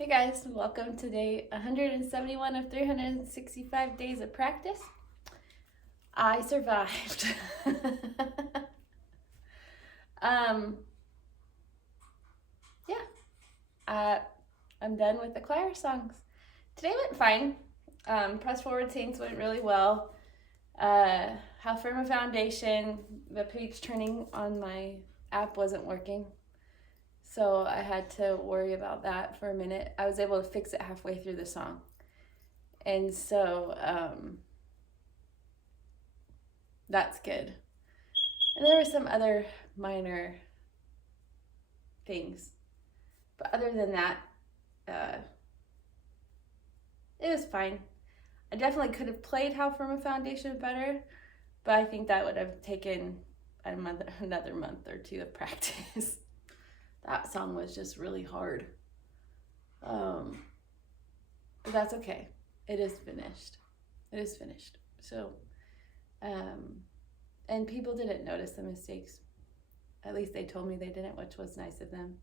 Hey guys, welcome to day 171 of 365 days of practice. I survived. um, yeah, I'm done with the choir songs. Today went fine. Press Forward Saints went really well. How Firm a Foundation, the page turning on my app wasn't working. So I had to worry about that for a minute. I was able to fix it halfway through the song. And so that's good. And there were some other minor things. But other than that, it was fine. I definitely could have played How Firm a Foundation better, but I think that would have taken another month or two of practice. That song was just really hard. But that's okay. It is finished. It is finished. So, and people didn't notice the mistakes. At least they told me they didn't, which was nice of them.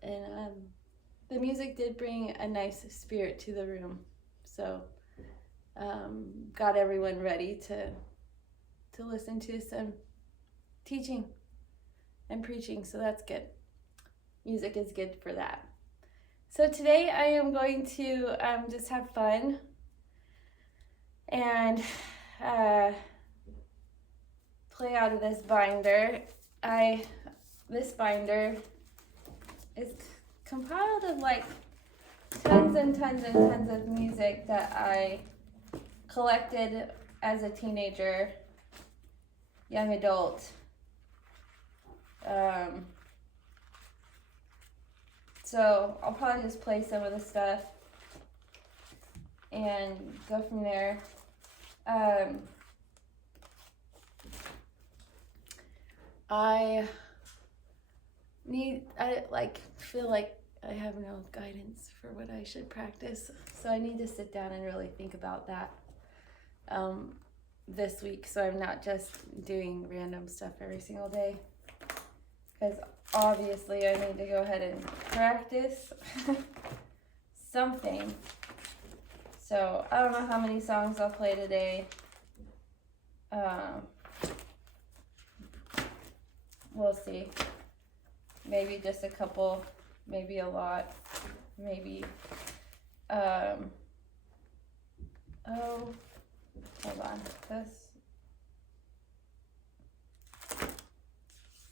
The music did bring a nice spirit to the room. So, got everyone ready to listen to some teaching and preaching. So that's good. Music is good for that. So today I am going to just have fun and play out of this binder. This binder is compiled of like tons and tons and tons of music that I collected as a teenager, young adult. So I'll probably just play some of the stuff and go from there. I feel like I have no guidance for what I should practice. So I need to sit down and really think about that this week, so I'm not just doing random stuff every single day. Because obviously I need to go ahead and practice something. So I don't know how many songs I'll play today. We'll see. Maybe just a couple, maybe a lot, maybe, hold on,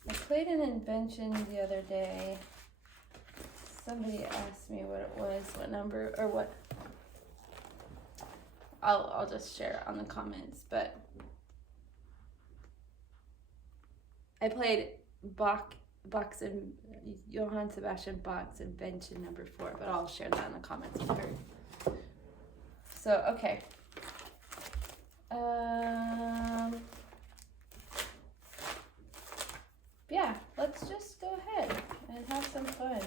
I played an invention the other day. Somebody asked me what it was, what number, or what. I'll just share it on the comments, but I played Bach's and Johann Sebastian Bach's Invention number 4, but I'll share that in the comments with her. So, okay. Yeah, let's just go ahead and have some fun.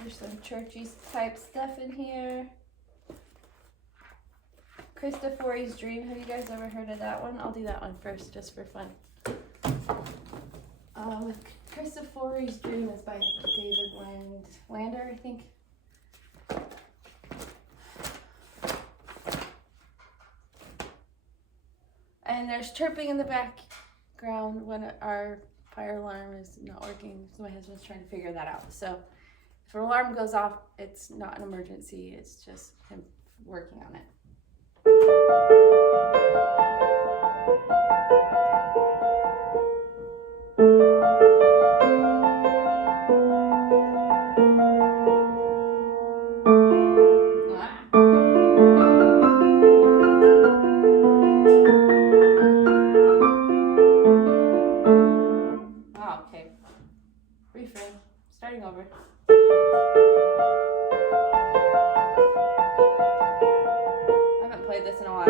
There's some churchy type stuff in here. Christofori's Dream. Have you guys ever heard of that one? I'll do that one first, just for fun. Christofori's Dream is by David Lander, I think. And there's chirping in the background when our fire alarm is not working. So my husband's trying to figure that out. So if an alarm goes off, it's not an emergency. It's just him working on it. Okay. Reframe. Starting over. I haven't played this in a while.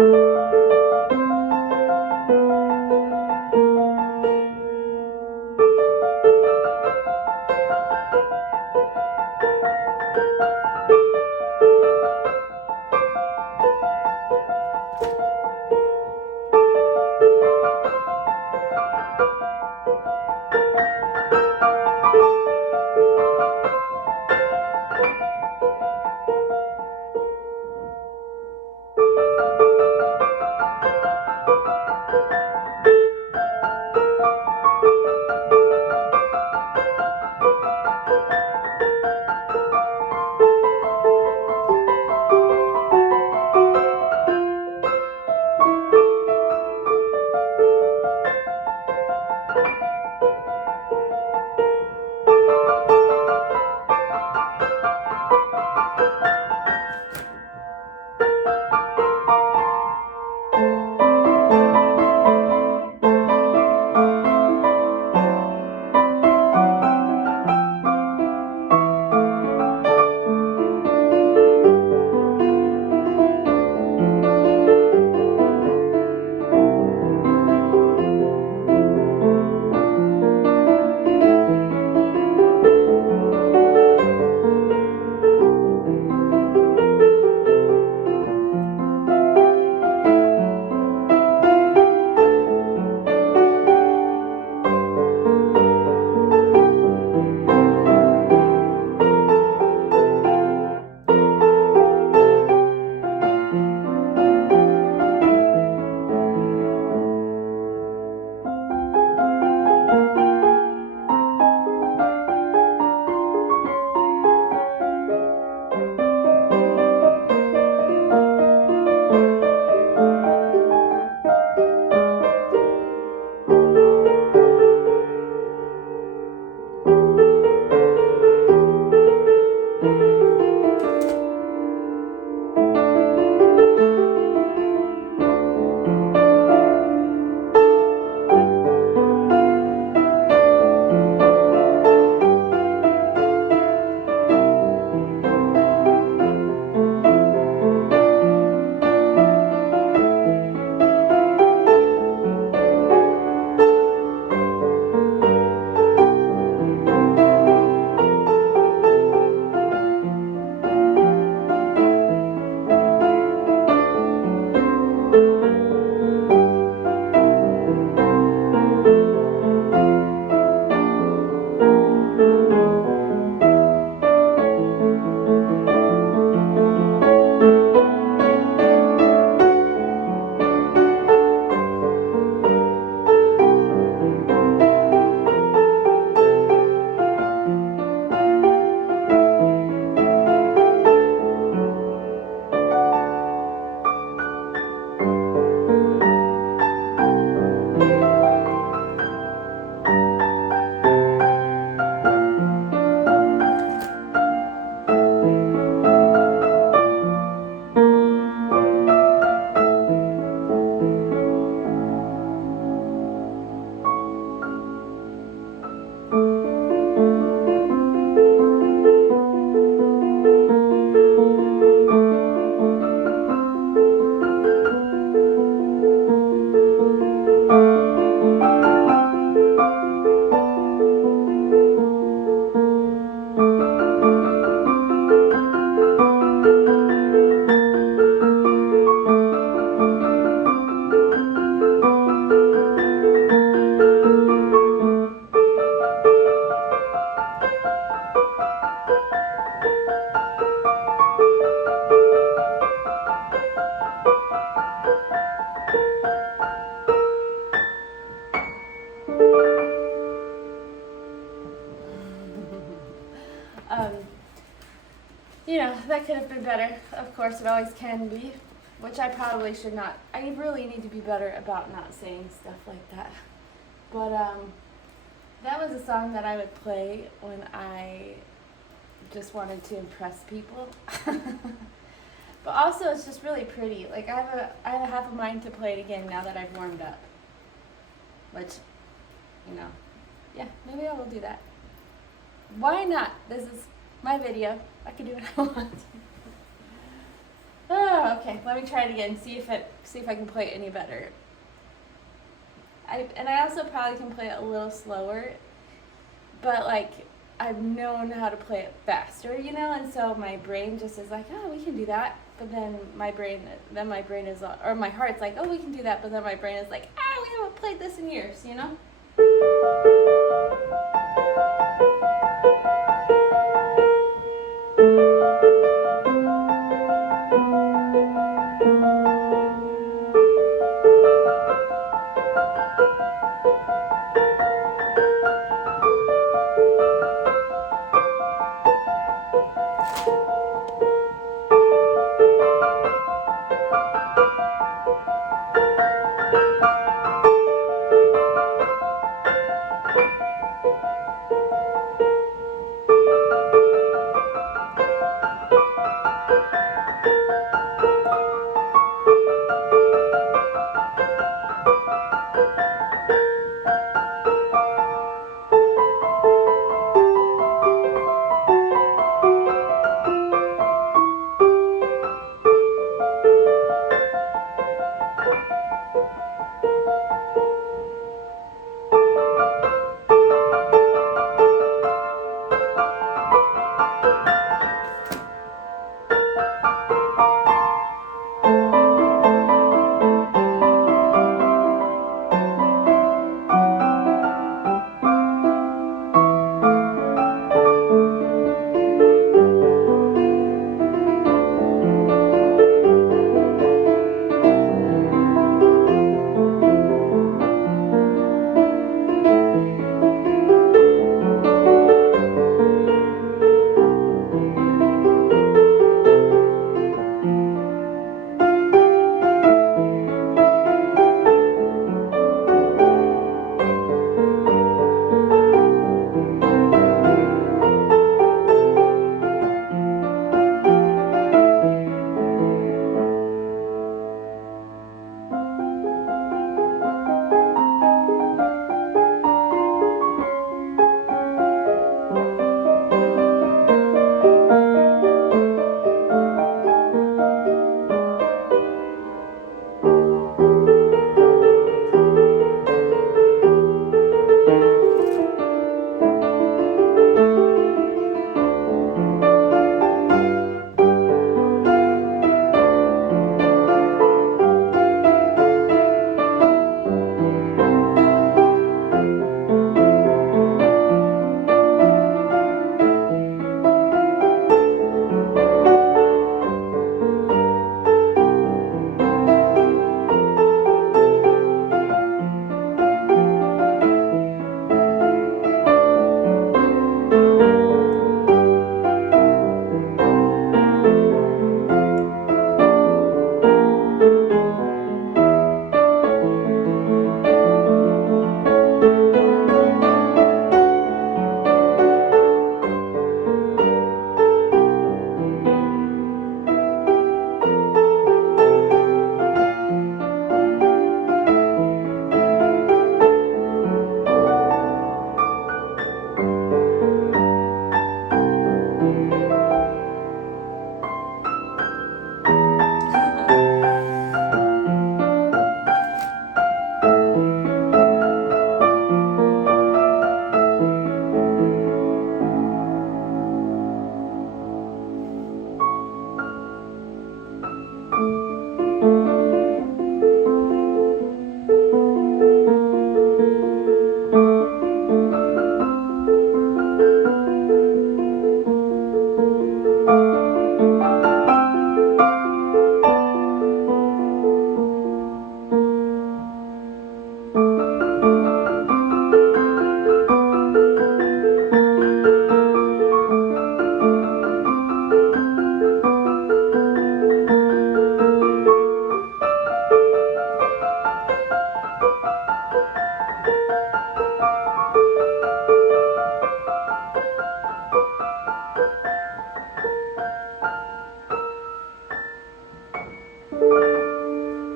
could have been better. Of course, it always can be, which I probably should not. I really need to be better about not saying stuff like that. But that was a song that I would play when I just wanted to impress people. But also, it's just really pretty. Like I have half a mind to play it again now that I've warmed up. Which, yeah, maybe I will do that. Why not? This is my video. I can do what I want. Oh, okay. Let me try it again. See if I can play it any better. I also probably can play it a little slower, but like I've known how to play it faster, and so my brain just is like, oh, we can do that. But then my brain is, or my heart's like, oh, we can do that. But then my brain is like, we haven't played this in years,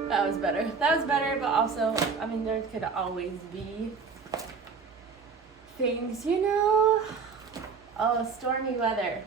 That was better. That was better, but also, I mean, there could always be things, you know? Oh, stormy weather.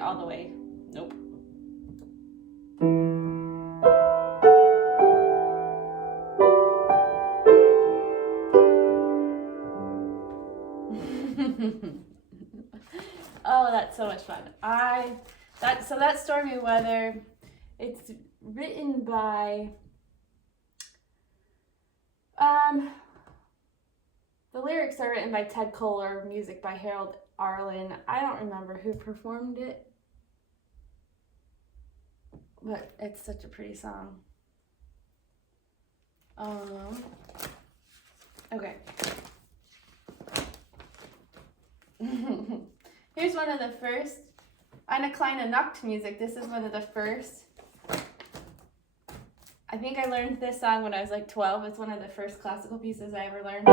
All the way. Nope. Oh, that's so much fun. That stormy weather. It's written by the lyrics are written by Ted Koehler, music by Harold Arlen. I don't remember who performed it, but it's such a pretty song. Okay. Here's one of the first Eine kleine Nachtmusik. This is one of the first. I think I learned this song when I was like 12. It's one of the first classical pieces I ever learned.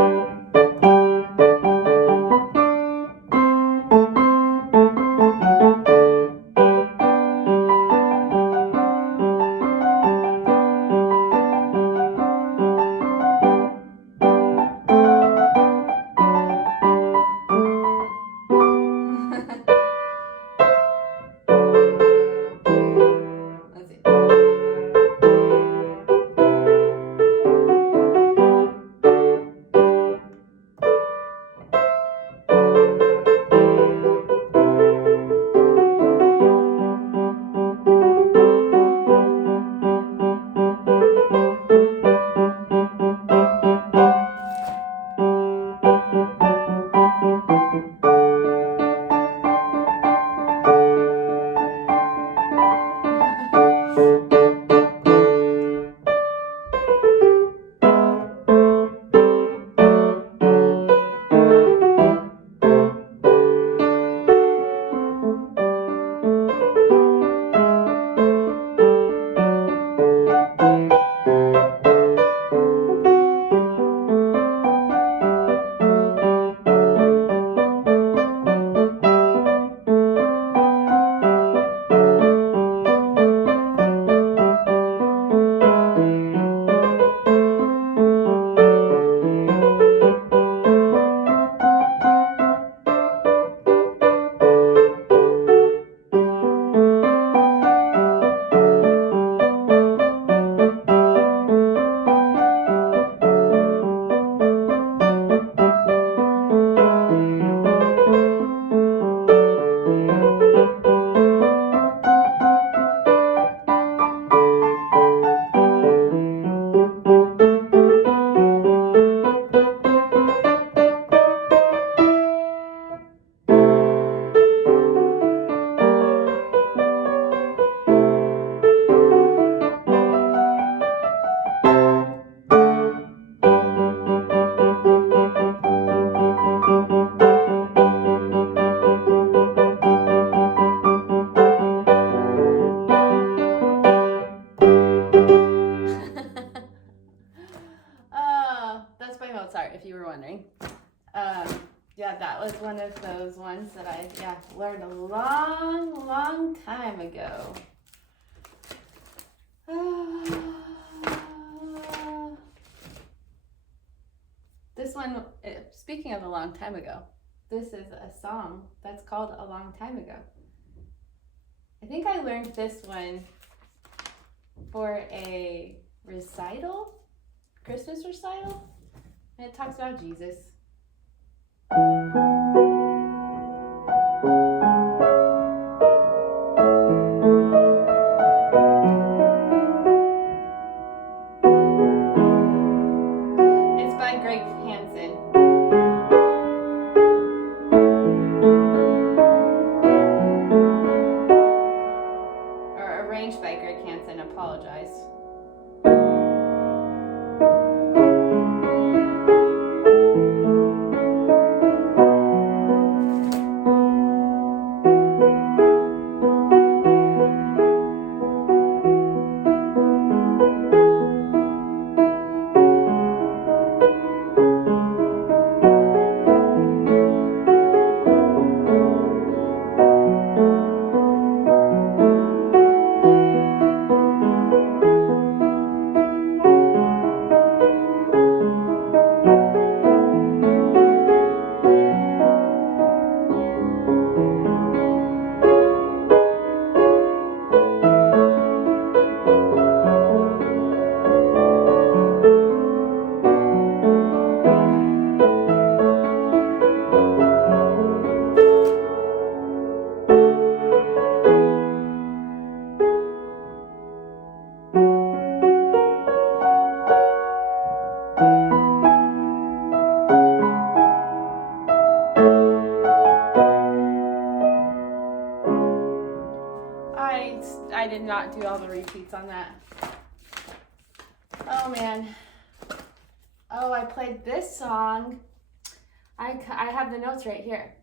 that was one of those ones that I learned a long time ago. This one, speaking of a long time ago, this is a song that's called A Long Time Ago. I think I learned this one for a recital, Christmas recital, and it talks about Jesus. It's by Greg Hansen. Or arranged by Greg Hansen, apologize. I did not do all the repeats on that. Oh man. Oh, I played this song. I have the notes right here.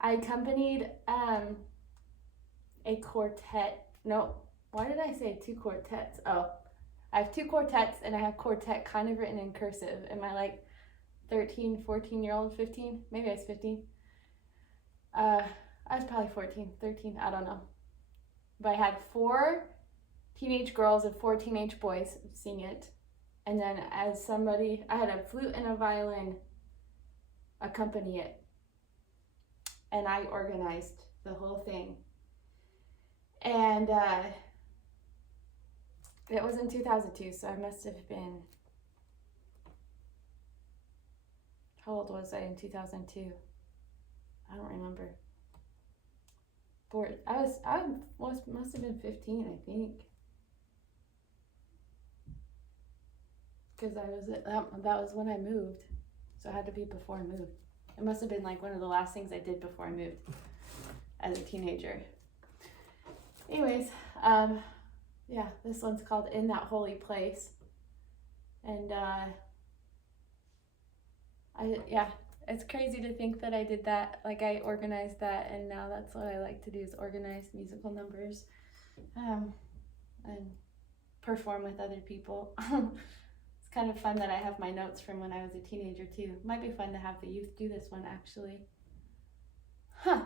I accompanied a quartet. No, why did I say two quartets? Oh, I have two quartets and I have quartet kind of written in cursive. Am I like 13, 14-year-old, 15? Maybe I was 15. I was probably 14, 13, I don't know. But I had 4 teenage girls and 4 teenage boys sing it. And then as somebody, I had a flute and a violin accompany it. And I organized the whole thing. And it was in 2002, so I must have been, how old was I in 2002? I don't remember. I must have been 15, I think. Because that was when I moved. So it had to be before I moved. It must have been like one of the last things I did before I moved as a teenager. Anyways, this one's called In That Holy Place. And it's crazy to think that I did that, like I organized that, and now that's what I like to do is organize musical numbers and perform with other people. It's kind of fun that I have my notes from when I was a teenager too. Might be fun to have the youth do this one actually. Huh.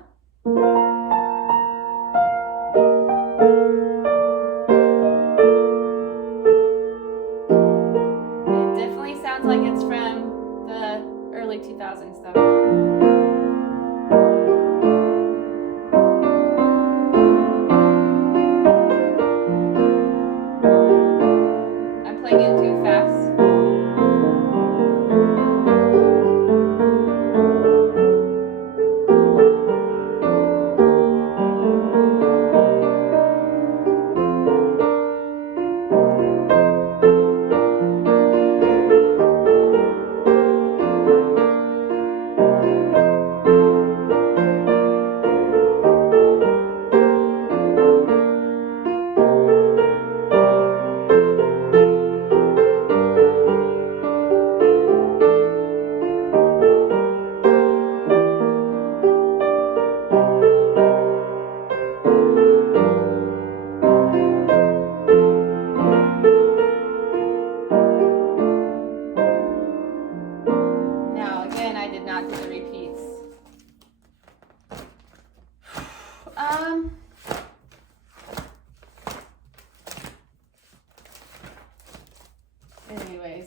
It definitely sounds like it's from the early 2000s though. I'm playing it too fast.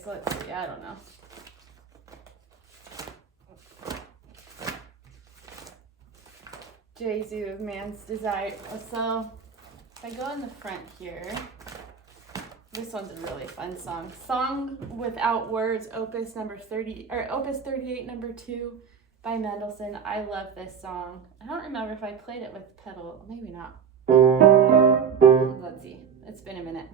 let's see, I don't know. Jesu, Man's Desire. So if I go in the front here, this one's a really fun song. Song Without Words, opus 38, number 2 by Mendelssohn. I love this song. I don't remember if I played it with pedal, maybe not. Let's see, it's been a minute.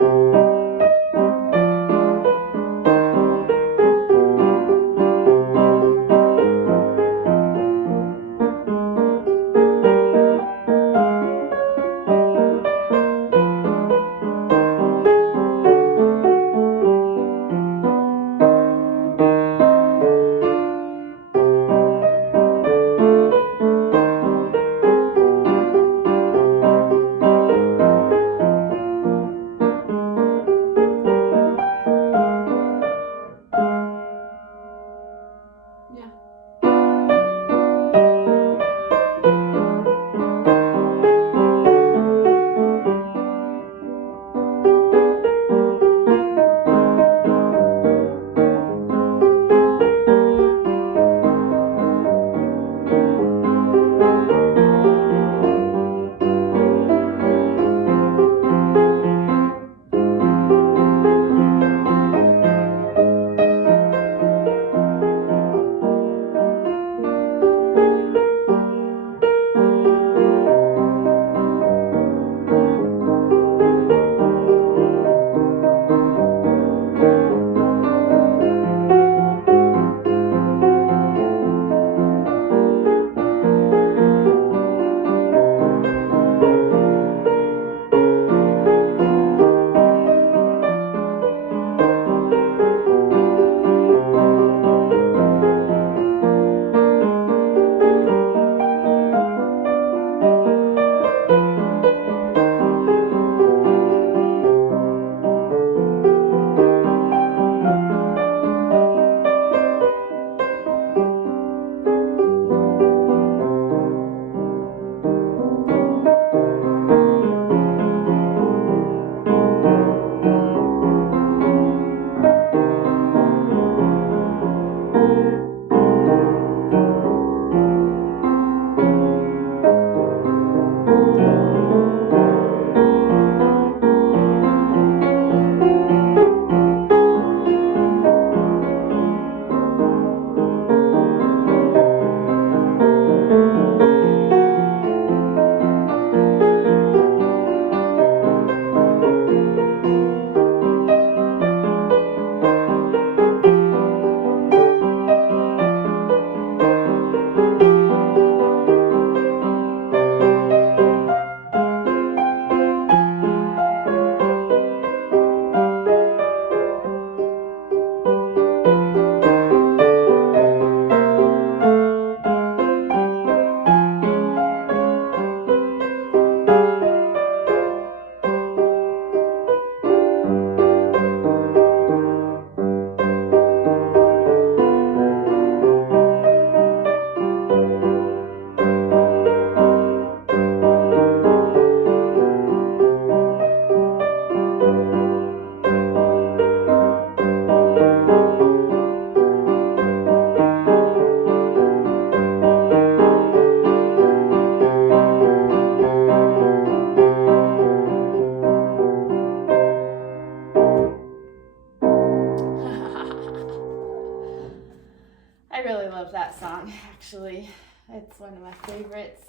That song, actually. It's one of my favorites.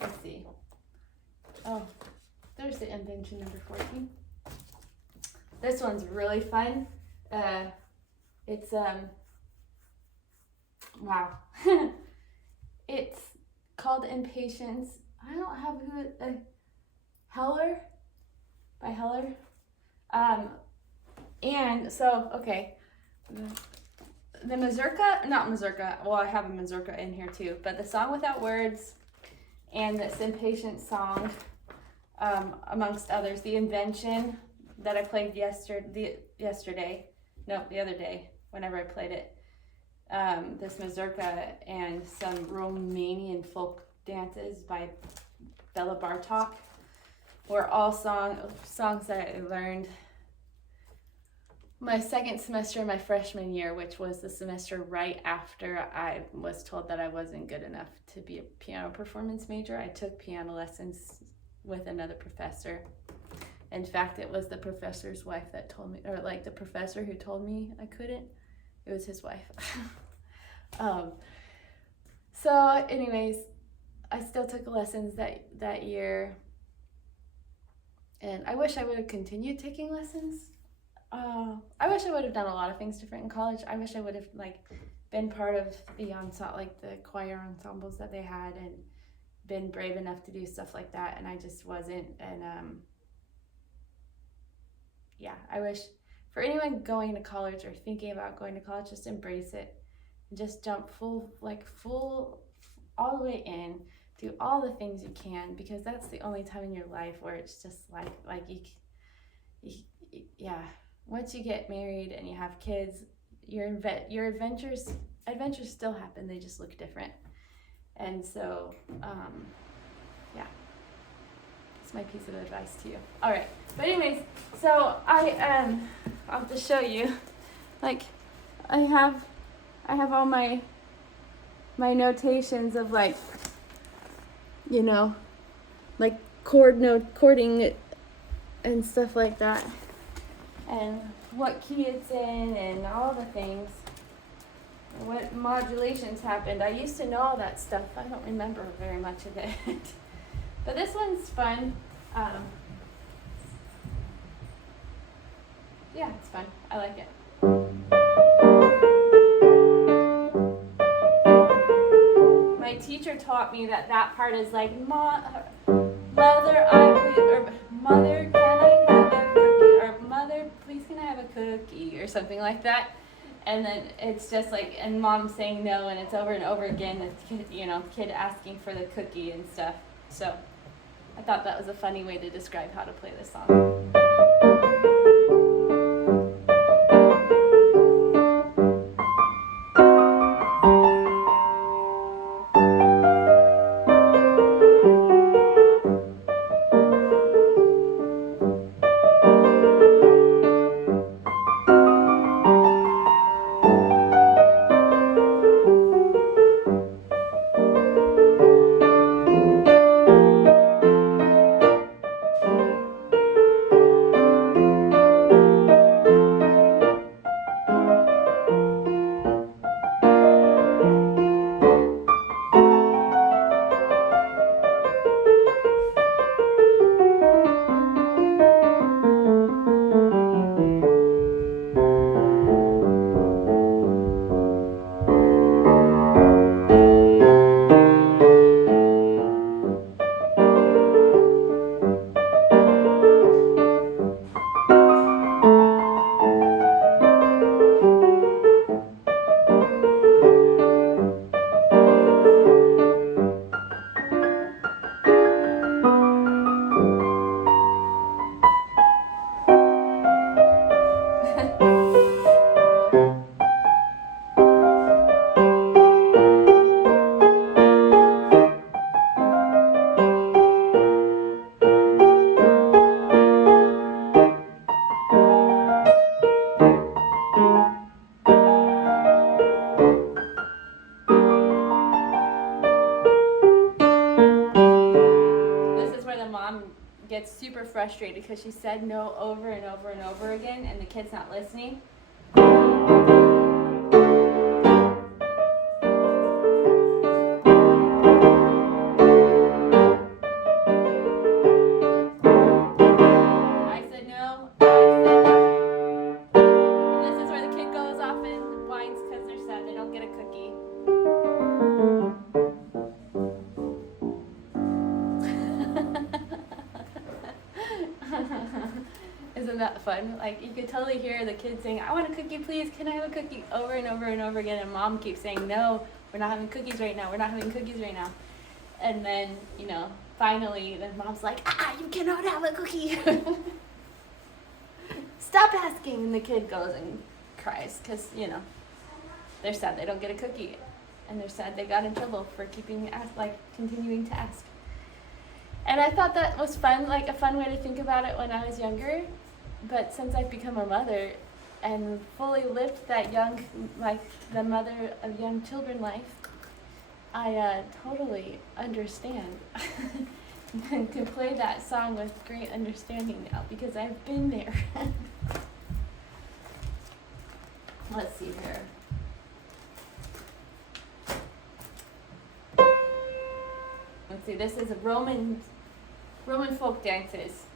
Let's see. Oh, there's the invention number 14. This one's really fun. It's wow. It's called Impatience. I don't have Heller by Heller. And so, okay. The mazurka, well, I have a mazurka in here too, but the Song Without Words and this Impatient song, amongst others, the Invention that I played the other day, whenever I played it, this mazurka and some Romanian folk dances by Bela Bartok were all songs that I learned my second semester of my freshman year, which was the semester right after I was told that I wasn't good enough to be a piano performance major, I took piano lessons with another professor. In fact, it was the professor's wife that told me, or like the professor who told me I couldn't. It was his wife. So anyways, I still took lessons that year. And I wish I would have continued taking lessons. I wish I would have done a lot of things different in college. I wish I would have been part of the ensemble, the choir ensembles that they had, and been brave enough to do stuff like that. And I just wasn't. And I wish for anyone going to college or thinking about going to college, just embrace it and just jump full all the way in. Do all the things you can, because that's the only time in your life where it's just once you get married and you have kids, your adventures still happen. They just look different. And so, that's my piece of advice to you. All right. But anyways, so I'll just show you, I have all my notations of chording and stuff like that, and what key it's in, and all the things, and what modulations happened. I used to know all that stuff. I don't remember very much of it. But this one's fun. It's fun. I like it. My teacher taught me that part is like, mother, mother, can I have a cookie? Or mother, please can I have a cookie? Or something like that. And then it's just and mom saying no, and it's over and over again, the kid asking for the cookie and stuff. So I thought that was a funny way to describe how to play this song. Gets super frustrated because she said no over and over and over again, and the kid's not listening. I said no. And this is where the kid goes off and whines because they're sad they don't get a cookie. Isn't that fun? You could totally hear the kid saying, I want a cookie, please, can I have a cookie? Over and over and over again, and mom keeps saying, no, we're not having cookies right now, we're not having cookies right now. And then, finally, then mom's like, you cannot have a cookie. Stop asking. And the kid goes and cries because, they're sad they don't get a cookie. And they're sad they got in trouble for continuing to ask. And I thought that was fun, a fun way to think about it when I was younger. But since I've become a mother, and fully lived that young, like the mother of young children life, I totally understand and can play that song with great understanding now because I've been there. Let's see here. Let's see, this is Roman folk dances.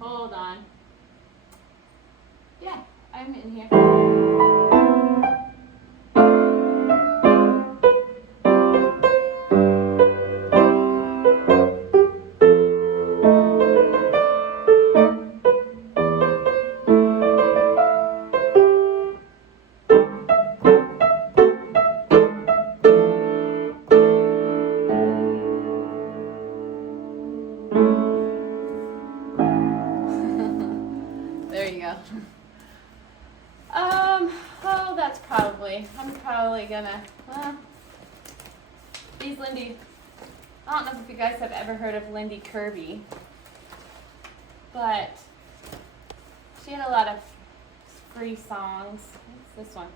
Hold on. Yeah, I'm in here. There you go. Oh, that's I'm probably gonna, these Lindy, I don't know if you guys have ever heard of Lindy Kirby, but she had a lot of free songs. What's this one?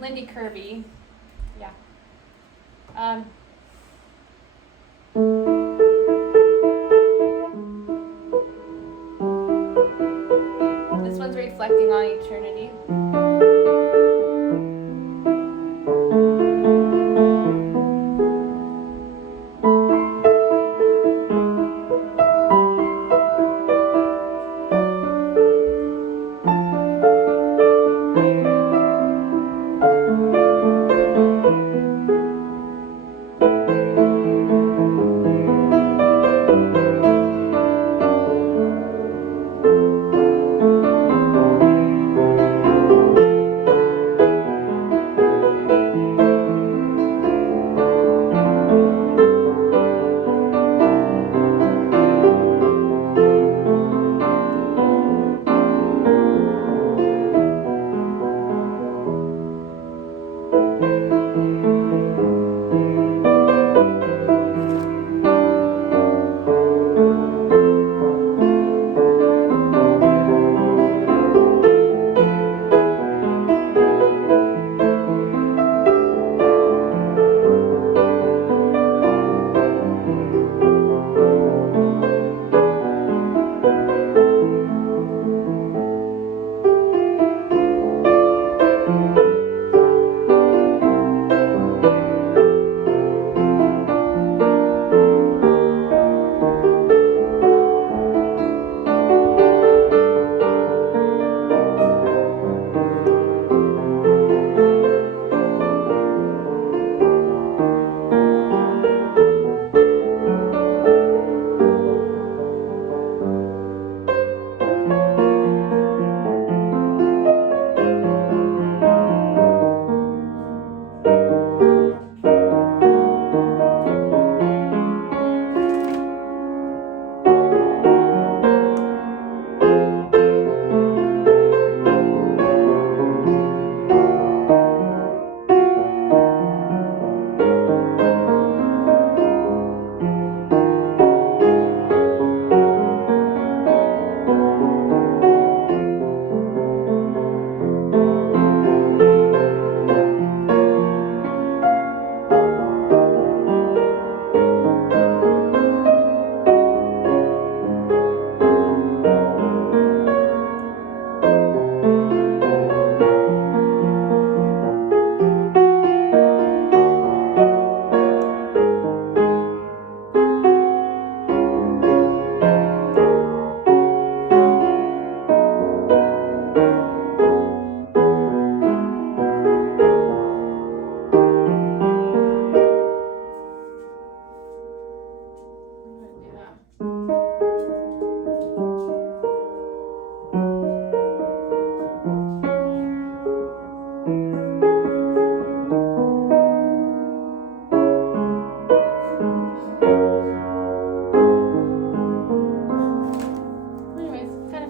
Lindy Kirby, yeah. This one's reflecting on eternity.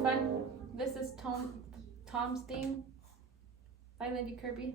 fun. This is Tom's Theme by Lindy Kirby.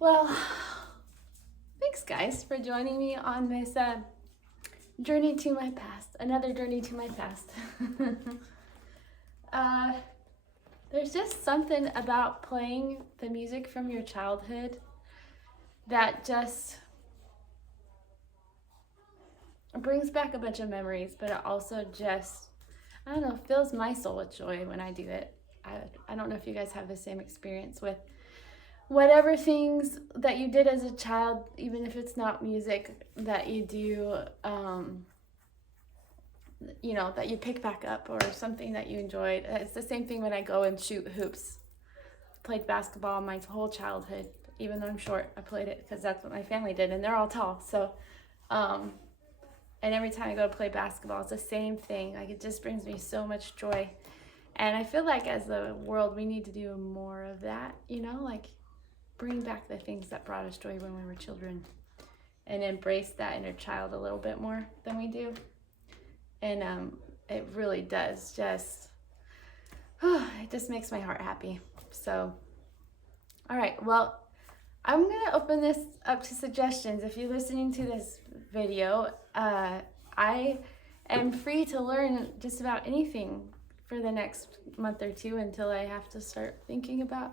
Well, thanks guys for joining me on this journey to my past, another journey to my past. There's just something about playing the music from your childhood that just brings back a bunch of memories, but it also just, I don't know, fills my soul with joy when I do it. I don't know if you guys have the same experience with whatever things that you did as a child, even if it's not music, that you do, that you pick back up, or something that you enjoyed. It's the same thing when I go and shoot hoops. Played basketball my whole childhood. Even though I'm short, I played it because that's what my family did, and they're all tall. So, and every time I go to play basketball, it's the same thing. Like, it just brings me so much joy. And I feel like as a world, we need to do more of that, like bring back the things that brought us joy when we were children and embrace that inner child a little bit more than we do. And it really does just, it just makes my heart happy. So, all right, well, I'm gonna open this up to suggestions. If you're listening to this video, I am free to learn just about anything for the next month or two until I have to start thinking about,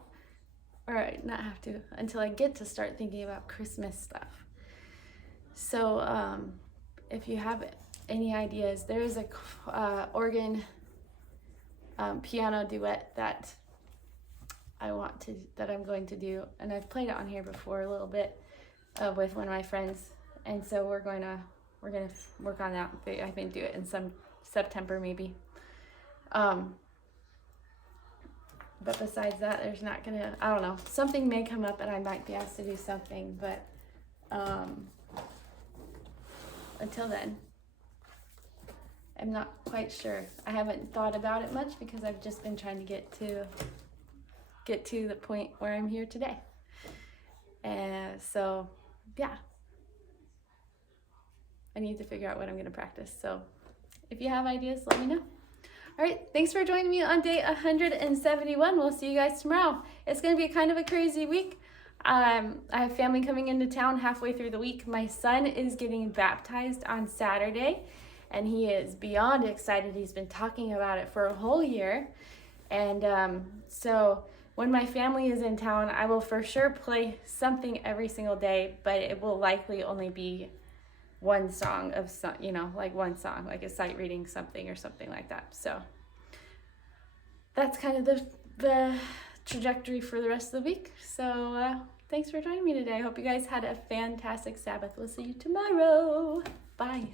or not have to, until I get to start thinking about Christmas stuff. So if you have any ideas, there is a organ piano duet that I'm going to do, and I've played it on here before a little bit with one of my friends, and so we're gonna work on that. I think do it in some September maybe. But besides that, there's not gonna, I don't know, something may come up and I might be asked to do something, but until then, I'm not quite sure. I haven't thought about it much because I've just been trying to get to the point where I'm here today. So yeah, I need to figure out what I'm going to practice. So if you have ideas, let me know. All right, thanks for joining me on day 171. We'll see you guys tomorrow. It's going to be kind of a crazy week. I have family coming into town halfway through the week. My son is getting baptized on Saturday, and he is beyond excited. He's been talking about it for a whole year. And so when my family is in town, I will for sure play something every single day, but it will likely only be one song of some, like one song, like a sight reading something or something like that. So that's kind of the trajectory for the rest of the week. So thanks for joining me today. I hope you guys had a fantastic Sabbath. We'll see you tomorrow. Bye.